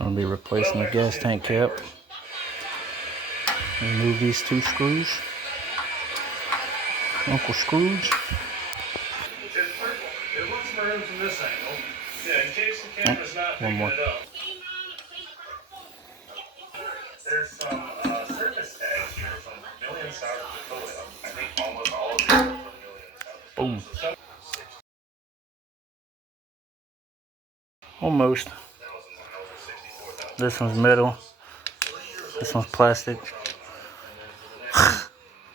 I'll be replacing the gas tank cap. Remove these 2 screws. Uncle Scrooge. It's purple. It looks maroon from this angle. Yeah, in case the camera's not picking it up. There's some service tags here from Million South Dakota. I think almost all of these are from Million South Dakota. Boom. So Almost. This one's metal. This one's plastic.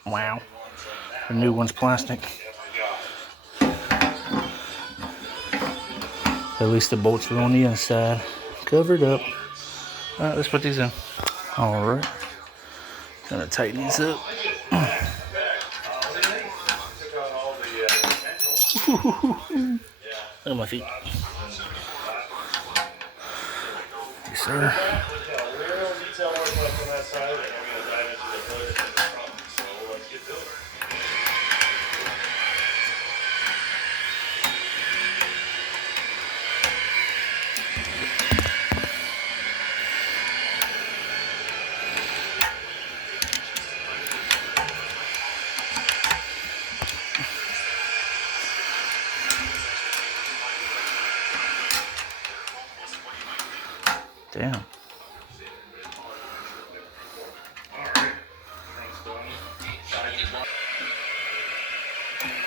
Wow. The new one's plastic. At least the bolts are on the inside. Covered up. Alright, let's put these in. Alright. Gonna tighten these up. Look at my feet. Yes, sir. Damn.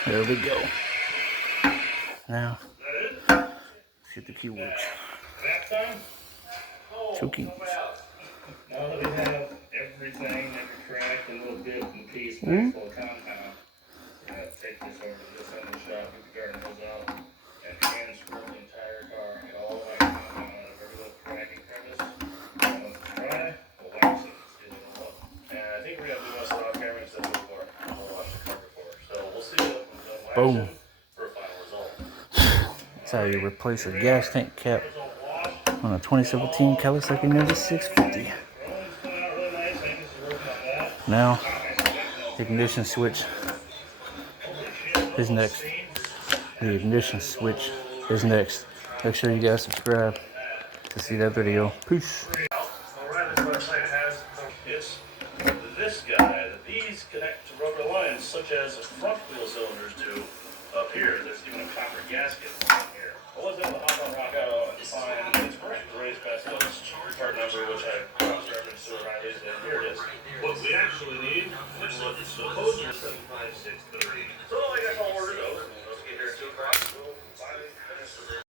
There we go. Now, let's see if the key works. 2 keys. Now that we have everything, every crack and little bit and piece back full of compound, we're going to take this over to this end of the shop, get the garden hose out, and hand screw the entire car, get all that compound out of every little crack and crevice. And once it's dry, we'll wax it, seal it all up. And I think we're going to do most of the off camera instead of before. We'll watch the cover for it. So we'll see what we've done waxing for a final result. That's how you replace a gas tank cap on a 2017 Kawasaki Ninja 650. Now, the ignition switch is next. The ignition switch is next. Make sure you guys subscribe to see that video. Peace. Alright, this website has this guy. These connect to rubber lines such as front wheel cylinders do up here. There's even a copper gasket on here. I was able to hop on Rock Auto and find its raised specialist part number, which I cross-referenced to O'Reilly's, and here it is. What we actually need is what's supposed